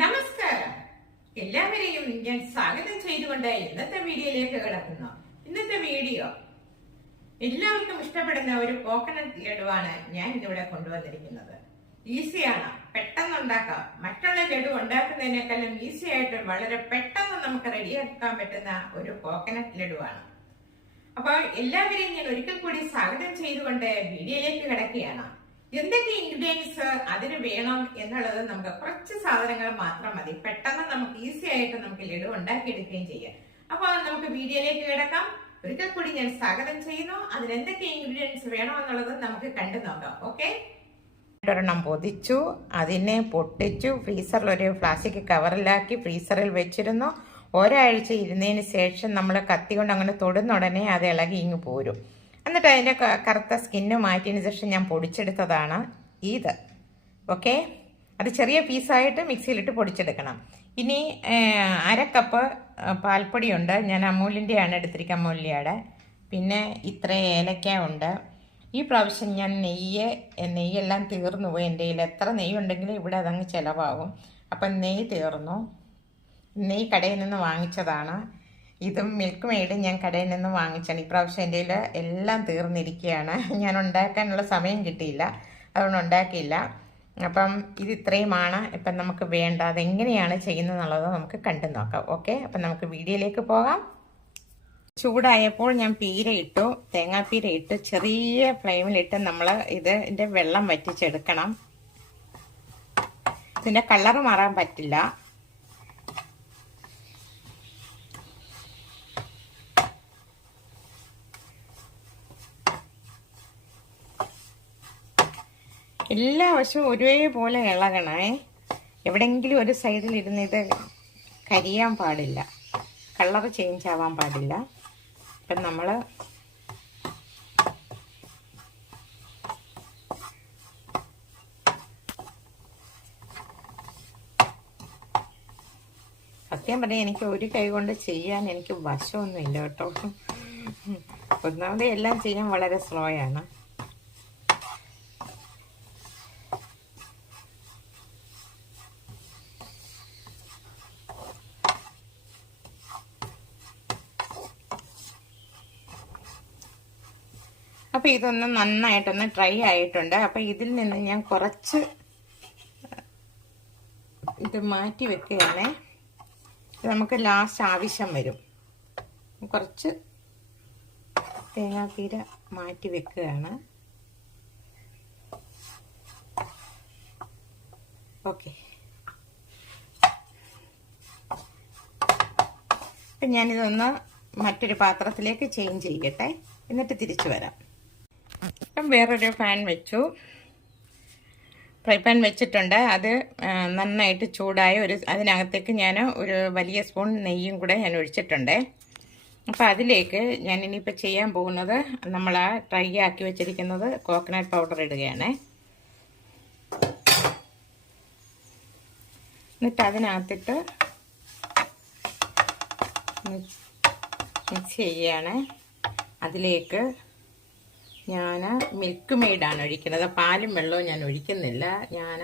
നമസ്കാരം. എല്ലാവരെയും ഞാൻ സ്വാഗതം ചെയ്തുകൊണ്ട് ഇന്നത്തെ വീഡിയോയിലേക്ക് കിടക്കുന്നു. ഇന്നത്തെ വീഡിയോ എല്ലാവർക്കും ഇഷ്ടപ്പെടുന്ന ഒരു കോക്കനട്ട് ലഡുവാണ് ഞാൻ ഇതിവിടെ കൊണ്ടുവന്നിരിക്കുന്നത്. ഈസിയാണ്, പെട്ടെന്ന് ഉണ്ടാക്കാം. മറ്റുള്ള ലഡു ഉണ്ടാക്കുന്നതിനേക്കാളും ഈസി ആയിട്ട് വളരെ പെട്ടെന്ന് നമുക്ക് റെഡിയാക്കാൻ പറ്റുന്ന ഒരു കോക്കനട്ട് ലഡുവാണ്. അപ്പോൾ എല്ലാവരെയും ഞാൻ ഒരിക്കൽ കൂടി സ്വാഗതം ചെയ്തുകൊണ്ട് വീഡിയോയിലേക്ക് കിടക്കുകയാണ്. എന്തൊക്കെ ഇൻഗ്രീഡിയൻസ് അതിന് വേണം എന്നുള്ളത് നമുക്ക് കുറച്ച് സാധനങ്ങൾ മാത്രം മതി. പെട്ടെന്ന് നമുക്ക് ഈസി ആയിട്ട് നമുക്ക് ലഡു ഉണ്ടാക്കിയെടുക്കുകയും ചെയ്യാം. അപ്പോൾ നമുക്ക് വീഡിയോയിലേക്ക് കിടക്കാം. ഒരിക്കൽ കൂടി ഞാൻ സ്വാഗതം ചെയ്യുന്നു. അതിന് എന്തൊക്കെ ഇൻഗ്രീഡിയൻസ് വേണം എന്നുള്ളത് നമുക്ക് കണ്ടു നോക്കാം. ഓക്കെ, ഒരെണ്ണം പൊതിച്ചു, അതിനെ പൊട്ടിച്ചു, ഫ്രീസറിൽ ഒരു പ്ലാസ്റ്റിക് കവറിലാക്കി ഫ്രീസറിൽ വെച്ചിരുന്നു. ഒരാഴ്ച ഇരുന്നതിന് ശേഷം നമ്മൾ കത്തി കൊണ്ട് അങ്ങനെ തൊടുന്ന ഉടനെ അത് ഇളകി ഇങ്ങ് പോരും. എന്നിട്ട് അതിൻ്റെ കറുത്ത സ്കിന്ന് മാറ്റിയതിന് ശേഷം ഞാൻ പൊടിച്ചെടുത്തതാണ് ഇത്. ഓക്കെ, അത് ചെറിയ പീസായിട്ട് മിക്സിയിലിട്ട് പൊടിച്ചെടുക്കണം. ഇനി 1/2 കപ്പ് പാൽപ്പൊടിയുണ്ട്. ഞാൻ അമൂലിൻ്റെയാണ് എടുത്തിരിക്കുക, അമൂല്യയുടെ. പിന്നെ ഇത്ര ഏലക്ക ഉണ്ട്. ഈ പ്രാവശ്യം ഞാൻ നെയ്യെല്ലാം തീർന്നു പോയി. എൻ്റെ കയ്യിൽ എത്ര നെയ്യ് ഉണ്ടെങ്കിലും ഇവിടെ അതങ്ങ് ചിലവാകും. അപ്പം നെയ്യ് തീർന്നു. നെയ്യ് കടയിൽ നിന്ന് വാങ്ങിച്ചതാണ്. ഇതും മിൽക്ക് മെയ്ഡ് ഞാൻ കടയിൽ നിന്ന് വാങ്ങിച്ചാണ്. ഇപ്രാവശ്യം എൻ്റെ കയ്യിൽ എല്ലാം തീർന്നിരിക്കുകയാണ്. ഞാൻ ഉണ്ടാക്കാനുള്ള സമയം കിട്ടിയില്ല, അതുകൊണ്ട് ഉണ്ടാക്കിയില്ല. അപ്പം ഇത് ഇത്രയുമാണ് ഇപ്പം നമുക്ക് വേണ്ട. അതെങ്ങനെയാണ് ചെയ്യുന്നത് എന്നുള്ളത് നമുക്ക് കണ്ടു നോക്കാം. ഓക്കെ, അപ്പം നമുക്ക് വീഡിയോയിലേക്ക് പോകാം. ചൂടായപ്പോൾ ഞാൻ പീര ഇട്ടു, തേങ്ങാപ്പീര ഇട്ട് ചെറിയ ഫ്ലെയിമിലിട്ട് നമ്മൾ ഇതിൻ്റെ വെള്ളം വറ്റിച്ചെടുക്കണം. ഇതിൻ്റെ കളറ് മാറാൻ പറ്റില്ല. എല്ലാ വശവും ഒരേപോലെ ഇളകണേ. എവിടെയെങ്കിലും ഒരു സൈഡിൽ ഇരുന്ന് ഇത് കരിയാൻ പാടില്ല, കളർ ചേഞ്ച് ആവാൻ പാടില്ല. ഇപ്പം നമ്മൾ സത്യം പറഞ്ഞാൽ എനിക്ക് ഒരു കൈ കൊണ്ട് ചെയ്യാൻ എനിക്ക് വശമൊന്നുമില്ല കേട്ടോ. ഒന്നാമത് എല്ലാം ചെയ്യാൻ വളരെ സ്ലോയാണ്. അപ്പോൾ ഇതൊന്ന് നന്നായിട്ടൊന്ന് ഡ്രൈ ആയിട്ടുണ്ട്. അപ്പോൾ ഇതിൽ നിന്ന് ഞാൻ കുറച്ച് ഇത് മാറ്റി വെക്കുകയാണ്. നമുക്ക് ലാസ്റ്റ് ആവശ്യം വരും. കുറച്ച് തേങ്ങാപ്പീര മാറ്റി വെക്കുകയാണ്. ഓക്കെ, അപ്പം ഞാനിതൊന്ന് മറ്റൊരു പാത്രത്തിലേക്ക് ചേഞ്ച് ചെയ്യട്ടെ, എന്നിട്ട് തിരിച്ചു വരാം. ഇപ്പം വേറൊരു പാൻ വെച്ചു, ഫ്രൈ പാൻ വെച്ചിട്ടുണ്ട്. അത് നന്നായിട്ട് ചൂടായ അതിനകത്തേക്ക് ഞാൻ ഒരു വലിയ സ്പൂൺ നെയ്യും കൂടെ ഞാൻ ഒഴിച്ചിട്ടുണ്ട്. അപ്പോൾ അതിലേക്ക് ഞാൻ ഇനിയിപ്പോൾ ചെയ്യാൻ പോകുന്നത് നമ്മൾ ഡ്രൈ ആക്കി വെച്ചിരിക്കുന്നത് കോക്കനട്ട് പൗഡർ ഇടുകയാണ്. എന്നിട്ട് അതിനകത്തിട്ട് മിക്സ് ചെയ്യുകയാണ്. അതിലേക്ക് ഞാൻ മിൽക്ക് മെയ്ഡാണ് ഒഴിക്കുന്നത്. പാലും വെള്ളവും ഞാൻ ഒഴിക്കുന്നില്ല. ഞാൻ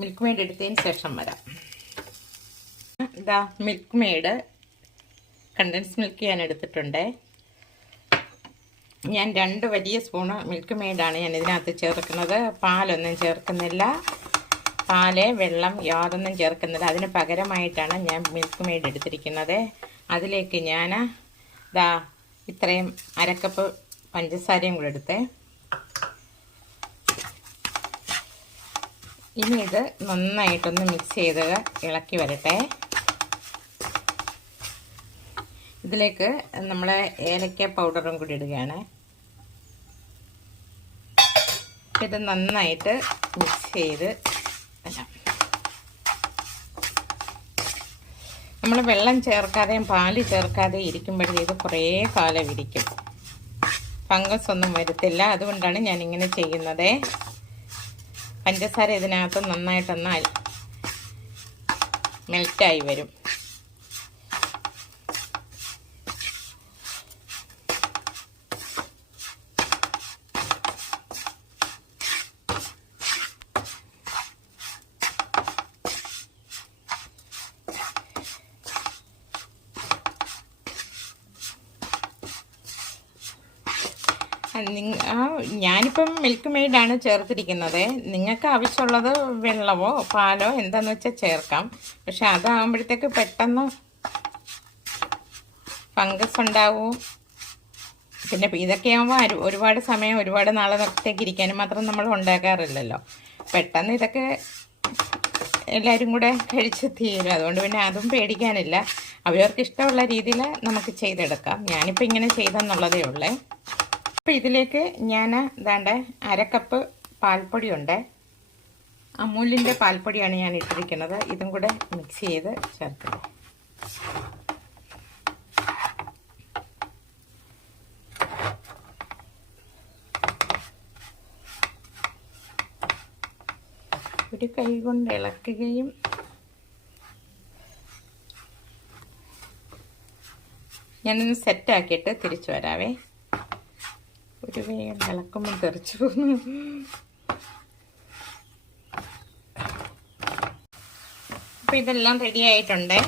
മിൽക്ക് മെയ്ഡ് എടുത്തതിന് ശേഷം വരാം. ഇതാ മിൽക്ക് മെയ്ഡ് കണ്ടൻസ് മിൽക്ക് ഞാൻ എടുത്തിട്ടുണ്ട്. ഞാൻ 2 വലിയ സ്പൂണ് മിൽക്ക് മെയ്ഡാണ് ഞാൻ ഇതിനകത്ത് ചേർക്കുന്നത്. പാലൊന്നും ചേർക്കുന്നില്ല, പാല് വെള്ളം യാതൊന്നും ചേർക്കുന്നില്ല. അതിന് പകരമായിട്ടാണ് ഞാൻ മിൽക്ക് മെയ്ഡ് എടുത്തിരിക്കുന്നത്. അതിലേക്ക് ഞാൻ ഇതാ ഇത്രയും 1/2 കപ്പ് പഞ്ചസാരയും കൂടെ എടുത്തേ. ഇനി ഇത് നന്നായിട്ടൊന്ന് മിക്സ് ചെയ്ത് ഇളക്കി വരട്ടെ. ഇതിലേക്ക് നമ്മൾ ഏലക്ക പൗഡറും കൂടി ഇടുകയാണ്. ഇത് നന്നായിട്ട് മിക്സ് ചെയ്ത് നമ്മൾ വെള്ളം ചേർക്കാതെയും പാല് ചേർക്കാതെ ഇരിക്കുമ്പോഴേ ഇത് കുറേ കാലം ഇരിക്കും, ഫംഗസ് ഒന്നും വരത്തില്ല. അതുകൊണ്ടാണ് ഞാനിങ്ങനെ ചെയ്യുന്നത്. പഞ്ചസാര ഇതിനകത്ത് നന്നായിട്ടൊന്ന് മെൽറ്റായി വരും. ഞാനിപ്പം മിൽക്ക് മെയ്ഡാണ് ചേർത്തിരിക്കുന്നത്. നിങ്ങൾക്ക് ആവശ്യമുള്ളത് വെള്ളമോ പാലോ എന്താണെന്ന് വെച്ചാൽ ചേർക്കാം. പക്ഷെ അതാകുമ്പോഴത്തേക്ക് പെട്ടെന്ന് ഫംഗസ് ഉണ്ടാവും. പിന്നെ ഇതൊക്കെ ആകുമ്പോൾ ഒരുപാട് സമയം ഒരുപാട് നാളത്തേക്ക് ഇരിക്കാനും മാത്രം നമ്മൾ ഉണ്ടാക്കാറില്ലല്ലോ. പെട്ടെന്ന് ഇതൊക്കെ എല്ലാവരും കൂടെ കഴിച്ച് തീരും. അതുകൊണ്ട് പിന്നെ അതും പേടിക്കാനില്ല. അവരവർക്ക് ഇഷ്ടമുള്ള രീതിയിൽ നമുക്ക് ചെയ്തെടുക്കാം. ഞാനിപ്പോൾ ഇങ്ങനെ ചെയ്തെന്നുള്ളതേ ഉള്ളേ. അപ്പോൾ ഇതിലേക്ക് ഞാൻ ഇതാണ്ട് 1/2 കപ്പ് പാൽപ്പൊടിയുണ്ട്. അമൂലിൻ്റെ പാൽപ്പൊടിയാണ് ഞാൻ ഇട്ടിരിക്കുന്നത്. ഇതും കൂടെ മിക്സ് ചെയ്ത് ചേർക്കുക. ഒരു കൈ കൊണ്ട് ഇളക്കുകയും ഞാനൊന്ന് സെറ്റാക്കിയിട്ട് തിരിച്ചു വരാവേ. ഒരു കൈ കൊണ്ട് ഇളക്കുമ്പോൾ തെറിച്ചു പോകുന്നു. അപ്പോൾ ഇതെല്ലാം റെഡി ആയിട്ടുണ്ട്.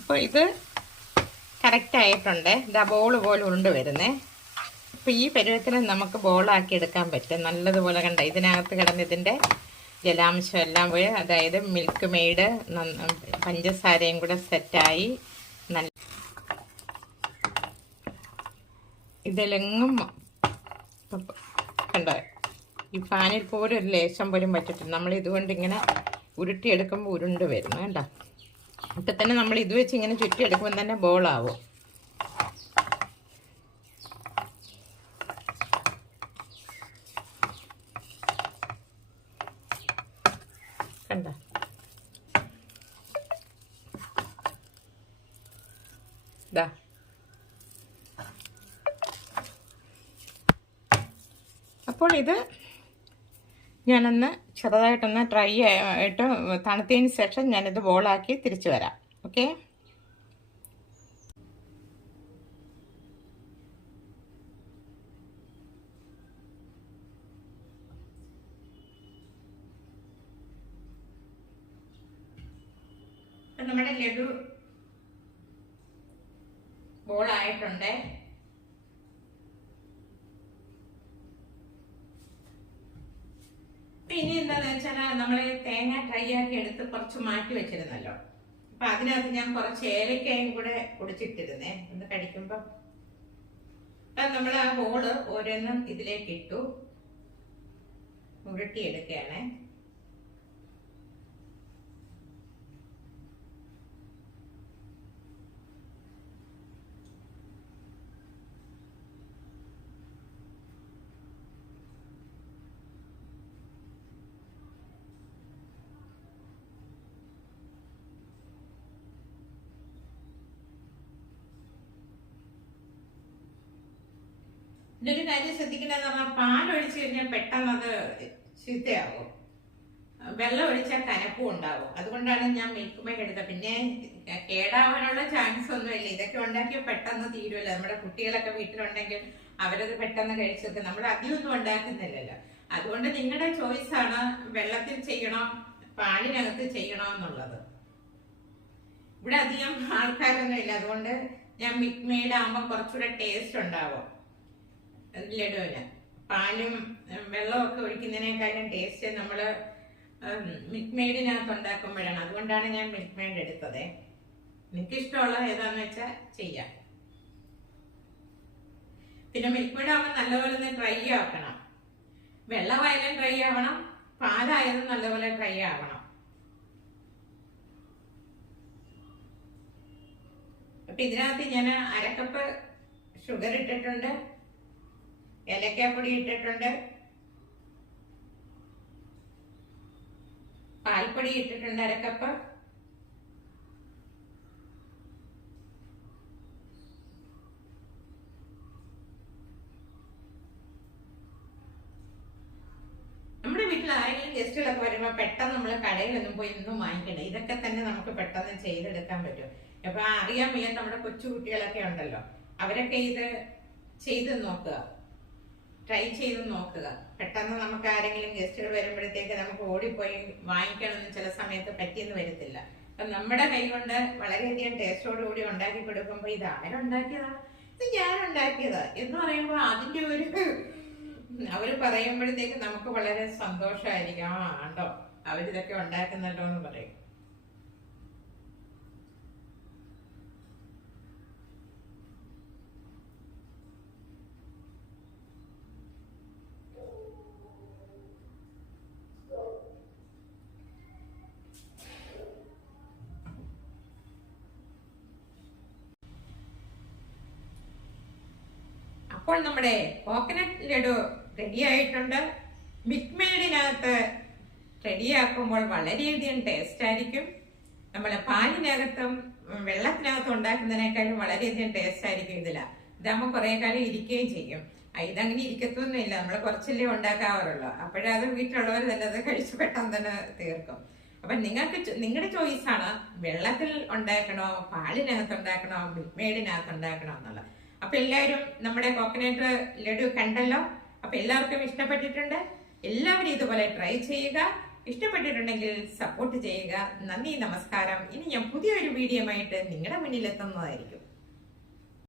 അപ്പോൾ ഇത് കറക്റ്റായിട്ടുണ്ട്. ഇതാ ബോൾ പോലെ ഉരുണ്ട് വരുന്നേ. അപ്പോൾ ഈ പരുവത്തിന് നമുക്ക് ബോളാക്കി എടുക്കാൻ പറ്റും. നല്ലതുപോലെ കണ്ട ഇതിനകത്ത് കിടന്ന് ഇതിൻ്റെ ജലാംശം എല്ലാം പോയി, അതായത് മിൽക്ക് മെയ്ഡ് പഞ്ചസാരയും കൂടെ സെറ്റായി നല്ല ഇതിലെങ്ങും കണ്ടോ ഈ പാനിൽ പോലും ഒരു ലേശം പോലും പറ്റിട്ടില്ല. നമ്മൾ ഇതുകൊണ്ട് ഇങ്ങനെ ഉരുട്ടിയെടുക്കുമ്പോൾ ഉരുണ്ട് വരുന്നു കണ്ടോ. ഇപ്പം തന്നെ നമ്മൾ ഇത് വെച്ച് ഇങ്ങനെ ചുറ്റിയെടുക്കുമ്പോൾ തന്നെ ബോളാവും. കണ്ടോ ഇതാ. അപ്പോൾ ഇത് ഞാനൊന്ന് ചെറുതായിട്ടൊന്ന് ഡ്രൈ ആയിട്ട് തണുത്തതിന് ശേഷം ഞാനിത് ബോളാക്കി തിരിച്ചു വരാം. ഓക്കെ. നമ്മുടെ ലഡു ബോളായിട്ടുണ്ട്. ഇനി എന്താണെന്ന് വെച്ചാൽ നമ്മൾ തേങ്ങ ഡ്രൈ ആക്കി എടുത്ത് കുറച്ച് മാറ്റി വെച്ചിരുന്നല്ലോ. അപ്പൊ അതിനകത്ത് ഞാൻ കുറച്ച് ഏലക്കയും കൂടെ പൊടിച്ചിട്ടിരുന്നേ. ഒന്ന് കടിക്കുമ്പോ നമ്മൾ ആ ബോള് ഓരോന്നും ഇതിലേക്ക് ഇട്ടു ഉരുട്ടിയെടുക്കുകയാണേ. ഇതൊരു കാര്യം ശ്രദ്ധിക്കണമെന്ന് പറഞ്ഞാൽ പാലൊഴിച്ച് കഴിഞ്ഞാൽ പെട്ടെന്ന് അത് ചീത്തയാവും. വെള്ളം ഒഴിച്ചാൽ കനപ്പും ഉണ്ടാവും. അതുകൊണ്ടാണ് ഞാൻ മിൽക്ക് മെയ്ഡ് എടുത്തത്. പിന്നെ കേടാവാനുള്ള ചാൻസ് ഒന്നുമില്ല. ഇതൊക്കെ ഉണ്ടാക്കിയാൽ പെട്ടെന്ന് തീരുമല്ലോ. നമ്മുടെ കുട്ടികളൊക്കെ വീട്ടിലുണ്ടെങ്കിൽ അവരത് പെട്ടെന്ന് കഴിച്ചൊക്കെ നമ്മൾ അധികമൊന്നും ഉണ്ടാക്കുന്നില്ലല്ലോ. അതുകൊണ്ട് നിങ്ങളുടെ ചോയ്സാണ് വെള്ളത്തിൽ ചെയ്യണോ പാലിനകത്ത് ചെയ്യണോ എന്നുള്ളത്. ഇവിടെ അധികം ആൾക്കാരൊന്നും ഇല്ല. അതുകൊണ്ട് ഞാൻ മിൽക്ക് മെയ്ഡ് ആകുമ്പോൾ കുറച്ചുകൂടെ ടേസ്റ്റ് ഉണ്ടാവും ലഡുവിന്. പാലും വെള്ളമൊക്കെ ഒഴിക്കുന്നതിനേക്കാളും ടേസ്റ്റ് നമ്മൾ മിൽക്ക് മെയ്ഡിനകത്ത് ഉണ്ടാക്കുമ്പോഴാണ്. അതുകൊണ്ടാണ് ഞാൻ മിൽക്ക് മെയ്ഡ് എടുത്തത്. എനിക്കിഷ്ടമുള്ളത് ഏതാന്ന് വെച്ചാൽ ചെയ്യാം. പിന്നെ മിൽക്ക് മെയ്ഡ് ആവുമ്പോൾ നല്ലപോലെ ഒന്ന് ഡ്രൈ ആക്കണം. വെള്ളമായാലും ഡ്രൈ ആവണം, പാലായാലും നല്ലപോലെ ഡ്രൈ ആവണം. അപ്പൊ ഇതിനകത്ത് ഞാൻ 1/2 കപ്പ് ഷുഗർ ഇട്ടിട്ടുണ്ട്, ഏലക്കാപ്പൊടി ഇട്ടിട്ടുണ്ട്, പാൽപ്പൊടി ഇട്ടിട്ടുണ്ട് 1/2 കപ്പ്. നമ്മുടെ വീട്ടിൽ ആരെങ്കിലും ഗസ്റ്റുകളൊക്കെ വരുമ്പോൾ പെട്ടെന്ന് നമ്മൾ കടയിലൊന്നും പോയി ഒന്നും വാങ്ങിക്കണ്ട. ഇതൊക്കെ തന്നെ നമുക്ക് പെട്ടെന്ന് ചെയ്തെടുക്കാൻ പറ്റും. അപ്പൊ അറിയാൻ വയ്യാൻ നമ്മുടെ കൊച്ചു കുട്ടികളൊക്കെ ഉണ്ടല്ലോ, അവരൊക്കെ ഇത് ചെയ്ത് നോക്കുക, ട്രൈ ചെയ്ത് നോക്കുക. പെട്ടെന്ന് നമുക്ക് ആരെങ്കിലും ഗസ്റ്റുകൾ വരുമ്പോഴത്തേക്ക് നമുക്ക് ഓടിപ്പോയി വാങ്ങിക്കണമെന്ന് ചില സമയത്ത് പറ്റിയെന്ന് വരത്തില്ല. അപ്പൊ നമ്മുടെ കൈ കൊണ്ട് വളരെയധികം ടേസ്റ്റോടുകൂടി ഉണ്ടാക്കി കൊടുക്കുമ്പോൾ ഇത് ആരുണ്ടാക്കിയതാണ്, ഇത് ഞാൻ ഉണ്ടാക്കിയതാ എന്ന് പറയുമ്പോൾ അതിന്റെ ഒരു അവര് പറയുമ്പോഴത്തേക്ക് നമുക്ക് വളരെ സന്തോഷമായിരിക്കും. ആ ആണ്ടോ അവരിതൊക്കെ ഉണ്ടാക്കുന്നല്ലോ എന്ന് പറയും. അപ്പോൾ നമ്മുടെ കോക്കനട്ട് ലഡു റെഡി ആയിട്ടുണ്ട്. മിൽക്ക് മെയ്ഡിനകത്ത് റെഡിയാക്കുമ്പോൾ വളരെയധികം ടേസ്റ്റ് ആയിരിക്കും. നമ്മൾ പാലിനകത്തും വെള്ളത്തിനകത്തും ഉണ്ടാക്കുന്നതിനേക്കാളും വളരെയധികം ടേസ്റ്റ് ആയിരിക്കും ഇതാകുമ്പോൾ കുറെ കാലം ഇരിക്കുകയും ചെയ്യും. ഇതങ്ങനെ ഇരിക്കത്തൊന്നുമില്ല, നമ്മൾ കുറച്ചല്ലേ ഉണ്ടാക്കാറുള്ളൂ. അപ്പോഴത് വീട്ടിലുള്ളവർ തന്നെ അത് കഴിച്ച് പെട്ടെന്ന് തന്നെ തീർക്കും. അപ്പൊ നിങ്ങളുടെ ചോയ്സാണ് വെള്ളത്തിൽ ഉണ്ടാക്കണോ, പാലിനകത്ത് ഉണ്ടാക്കണോ, മിൽക്ക് മെയ്ഡിനകത്ത് ഉണ്ടാക്കണോ എന്നുള്ളത്. അപ്പൊ എല്ലാവരും നമ്മുടെ കോക്കനട്ട് ലഡു കണ്ടല്ലോ. അപ്പൊ എല്ലാവർക്കും ഇഷ്ടപ്പെട്ടിട്ടുണ്ട്. എല്ലാവരും ഇതുപോലെ ട്രൈ ചെയ്യുക. ഇഷ്ടപ്പെട്ടിട്ടുണ്ടെങ്കിൽ സപ്പോർട്ട് ചെയ്യുക. നന്ദി, നമസ്കാരം. ഇനി ഞാൻ പുതിയൊരു വീഡിയോ ആയിട്ട് നിങ്ങളുടെ മുന്നിൽ എത്തുന്നതായിരിക്കും.